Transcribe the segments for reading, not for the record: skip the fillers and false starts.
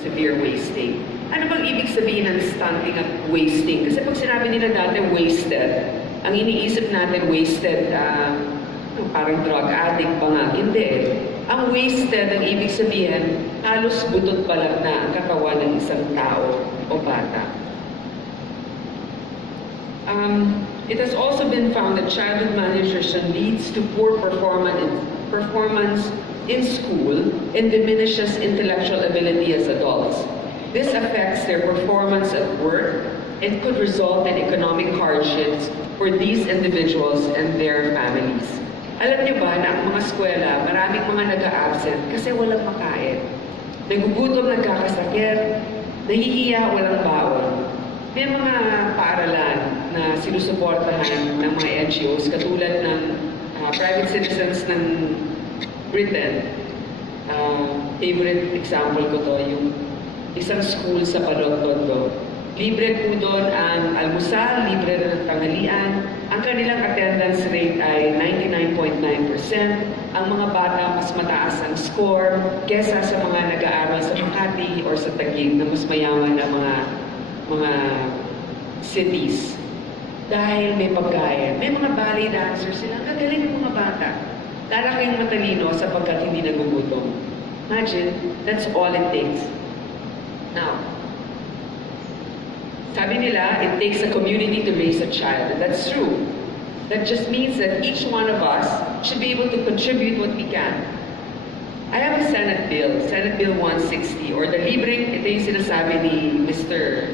severe wasting. Ano bang ibig sabihin ng stunting at wasting? Kasi pag sinabi nila dati wasted, ang iniisip natin wasted, parang drug addict pa nga. Hindi. Ang wasted, ang ibig sabihin, halos butot pa lang na ang katawan ng isang tao o bata. It has also been found that childhood malnutrition leads to poor performance in school and diminishes intellectual ability as adults. This affects their performance at work and could result in economic hardships for these individuals and their families. Alam niyo ba na ang mga eskwela, maraming mga nag-a-absent kasi walang makain. Nagugutom, nagkakasakit, nahihiya, walang baon. May mga paaralan na sinusuportahan ng mga NGOs katulad ng private citizens ng Britain. Favorite example ko to, yung isang school sa Palottondo. Libre po doon ang almusal, libre rin ang tanghalian. Ang kanilang attendance rate ay 99.9%. Ang mga bata mas mataas ang score kesa sa mga nag-aaral sa Makati or sa Taguig na mas mayaman na mga cities. Dahil may pagkain, may mga ballet dancers sila. Ang gagaling ng mga bata. Lalaking matalino sapagkat hindi nagugutom. Imagine, that's all it takes. Now, sabi nila, it takes a community to raise a child. And that's true. That just means that each one of us should be able to contribute what we can. I have a Senate Bill, Senate Bill 160, or the libreng, ito yung sinasabi ni Mr.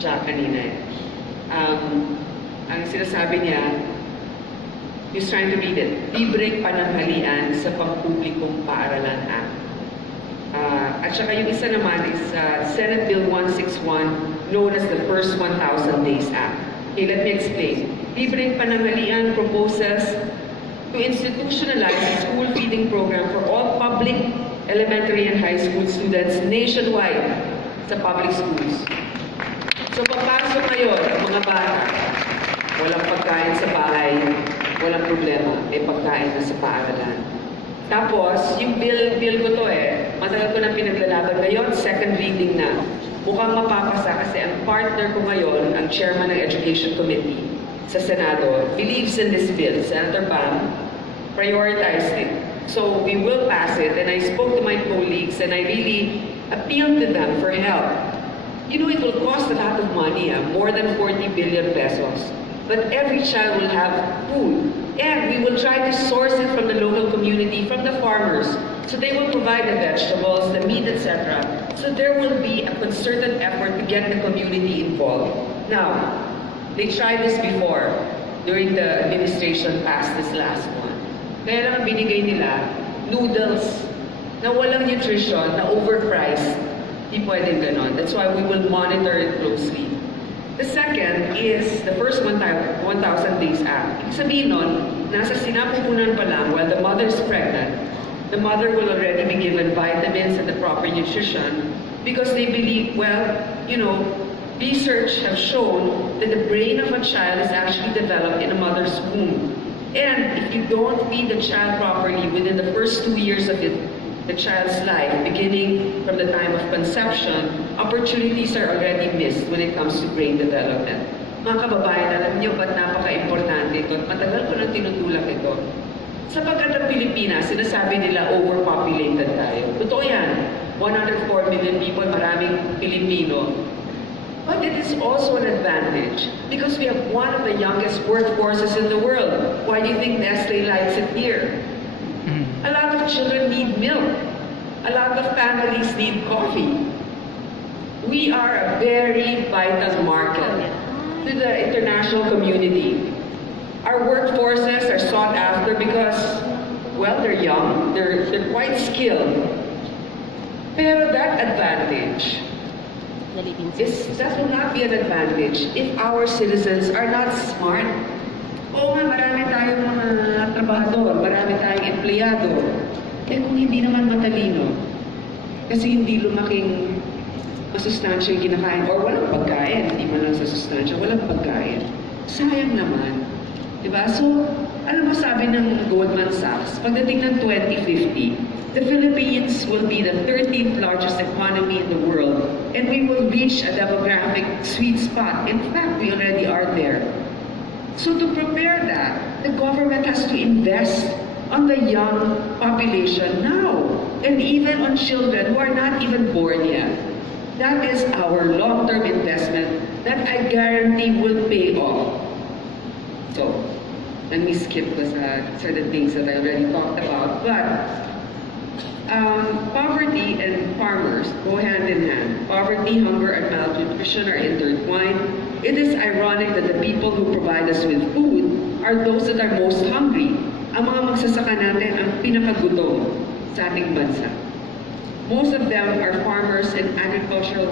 Jack kanina. Ang sinasabi niya, he's trying to read it, libreng pananghalian sa pampublikong paaralan Act. At saka yung isa naman is Senate Bill 161, known as the First 1,000 Days Act. Okay, let me explain. Libreng pananghalian proposes to institutionalize a school feeding program for all public elementary and high school students nationwide sa public schools. So papasok ngayon ang mga bata, walang pagkain sa bahay, walang problema, may pagkain na sa paaralan. Tapos, yung bill ko to matagal ko nang pinaglalaban ngayon, second reading na. Mukhang mapapasa kasi ang partner ko ngayon, ang chairman ng Education Committee sa Senado, believes in this bill. Senator Bam prioritized it. So we will pass it, and I spoke to my colleagues and I really appealed to them for help. You know, it will cost a lot of money, more than 40 billion pesos. But every child will have food. And we will try to source it from the local community, from the farmers. So they will provide the vegetables, the meat, etc. So there will be a concerted effort to get the community involved. Now, they tried this before, during the administration passed this last one. Kaya lang ang binigay nila, noodles, na walang nutrition, na overpriced. Hindi pwedeng ganon. That's why we will monitor it closely. The second is the first 1,000 Days Act. Ibig sabihin nun, nasa sinapupunan pa lang, while the mother is pregnant, the mother will already be given vitamins and the proper nutrition because they believe, well, you know, research has shown that the brain of a child is actually developed in a mother's womb. And if you don't feed the child properly within the first 2 years of the child's life, beginning from the time of conception, opportunities are already missed when it comes to brain development. Mga kababayan, alam niyo ba't napaka-importante ito at matagal ko nang tinutulak ito. Sapagkat ang Pilipinas, sinasabi nila overpopulated tayo. Totoo yan. 104 million people, maraming Pilipino. But it is also an advantage because we have one of the youngest workforces in the world. Why do you think Nestle likes it here? A lot of children need milk. A lot of families need coffee. We are a very vital market to the international community. Our workforces are sought after because, well, they're young, they're quite skilled. Pero that advantage that will not be an advantage if our citizens are not smart. Oo nga, marami tayong mga trabahador, marami tayong empleyado. Eh kung hindi naman matalino, kasi hindi lumaking masustansya yung kinakain, or walang pagkain, hindi man lang sa sustansya, walang pagkain. Sayang naman. Diba? So, alam mo, sabi ng Goldman Sachs, pagdating ng 2050, the Philippines will be the 13th largest economy in the world, and we will reach a demographic sweet spot. In fact, we already are there. So to prepare that, the government has to invest on the young population now, and even on children who are not even born yet. That is our long-term investment that I guarantee will pay off. So, let me skip certain things that I already talked about, but poverty and farmers go hand in hand. Poverty, hunger, and malnutrition are intertwined. It is ironic that the people who provide us with food are those that are most hungry. Ang mga magsasaka natin ang pinakagutom sa ating bansa. Most of them are farmers and agricultural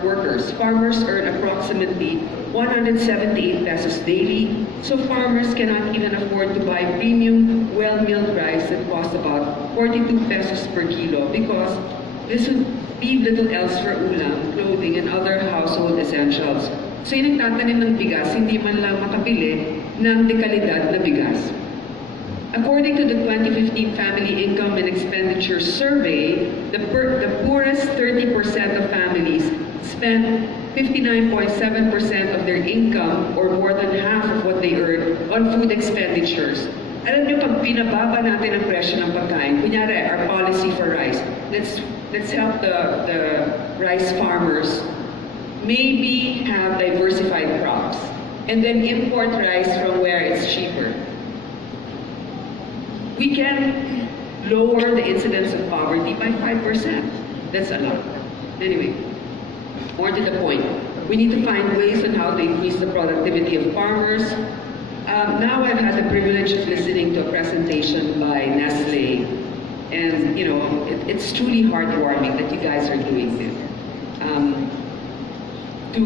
workers. Farmers earn approximately 178 pesos daily, so farmers cannot even afford to buy premium, well-milled rice that costs about 42 pesos per kilo because this would leave little else for ulam, clothing, and other household essentials. So yung nagtatanim ng bigas, hindi man lang makabili ng dekalidad na bigas. According to the 2015 Family Income and Expenditure Survey, the poorest 30% of families spend 59.7% of their income, or more than half of what they earn, on food expenditures. Alam niyo, pag pinababa natin ang presyo ng pagkain, kunyari, our policy for rice, let's help the rice farmers maybe have diversified crops, and then import rice from where it's cheaper. We can lower the incidence of poverty by 5%. That's a lot. Anyway, more to the point. We need to find ways on how to increase the productivity of farmers. Now I've had the privilege of listening to a presentation by Nestle, and you know, it's truly heartwarming that you guys are doing this. To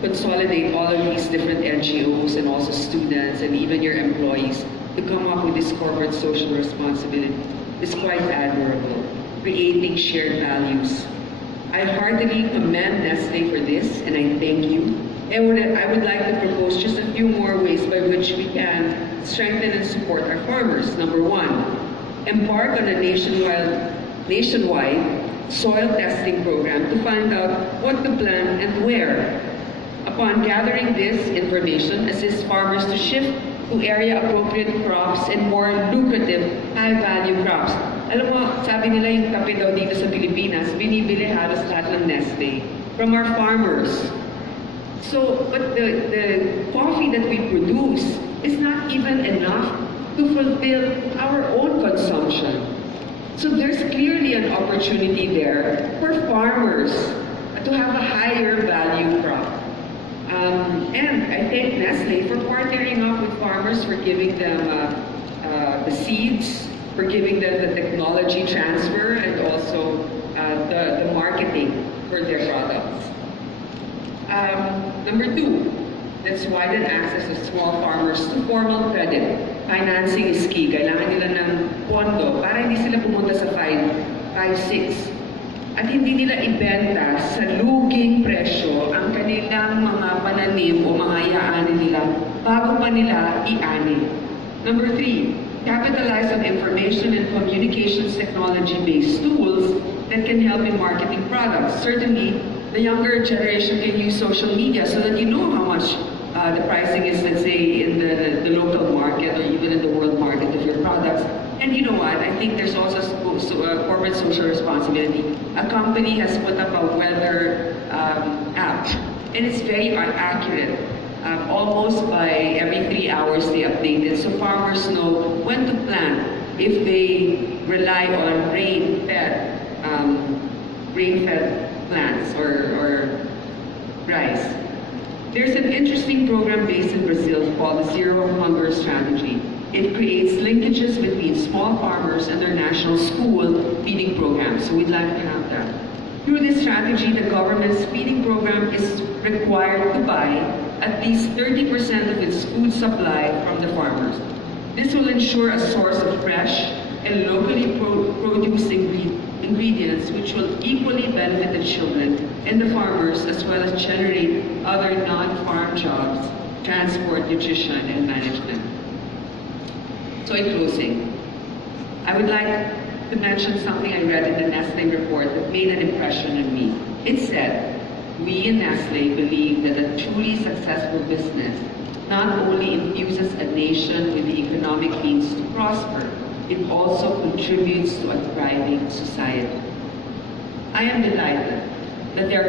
consolidate all of these different NGOs and also students and even your employees to come up with this corporate social responsibility is quite admirable, creating shared values. I heartily commend Nestle for this, and I thank you. And I would like to propose just a few more ways by which we can strengthen and support our farmers. Number one, embark on a nationwide soil testing program to find out what to plant and where. Upon gathering this information, assist farmers to shift to area-appropriate crops and more lucrative, high-value crops. Alam mo, sabi nila yung kape daw dito sa Pilipinas, binibili halos lahat ng Nestle from our farmers. So, but the coffee that we produce is not even enough to fulfill our own consumption. So there's clearly an opportunity there for farmers to have a higher value crop. And I thank Nestle for partnering up with farmers, for giving them the seeds, for giving them the technology transfer, and also the marketing for their products. Number two, let's widen access of small farmers to formal credit. Financing is key. Kailangan nila ng pondo para hindi sila pumunta sa 5-6. At hindi nila ibenta sa luging presyo ang kanilang mga pananim o mga iaani nila bago pa nila iani. Number three, capitalize on information and communications technology-based tools that can help in marketing products. Certainly, the younger generation can use social media so that you know how much the pricing is, let's say, in the local market or even in the world market of your products. And you know what? I think there's also corporate social responsibility. A company has put up a weather app, and it's very accurate. Almost by every 3 hours they update it, so farmers know when to plant if they rely on rain-fed plants or rice. There's an interesting program based in Brazil called the Zero Hunger Strategy. It creates linkages between small farmers and their national school feeding programs, so we'd like to have that. Through this strategy, the government's feeding program is required to buy at least 30% of its food supply from the farmers. This will ensure a source of fresh and locally produced ingredients which will equally benefit the children and the farmers, as well as generate other non-farm jobs, transport, nutrition, and management. So in closing, I would like to mention something I read in the Nestle report that made an impression on me. It said, we in Nestle believe that a truly successful business not only infuses a nation with the economic means to prosper, it also contributes to a thriving society. I am delighted that there are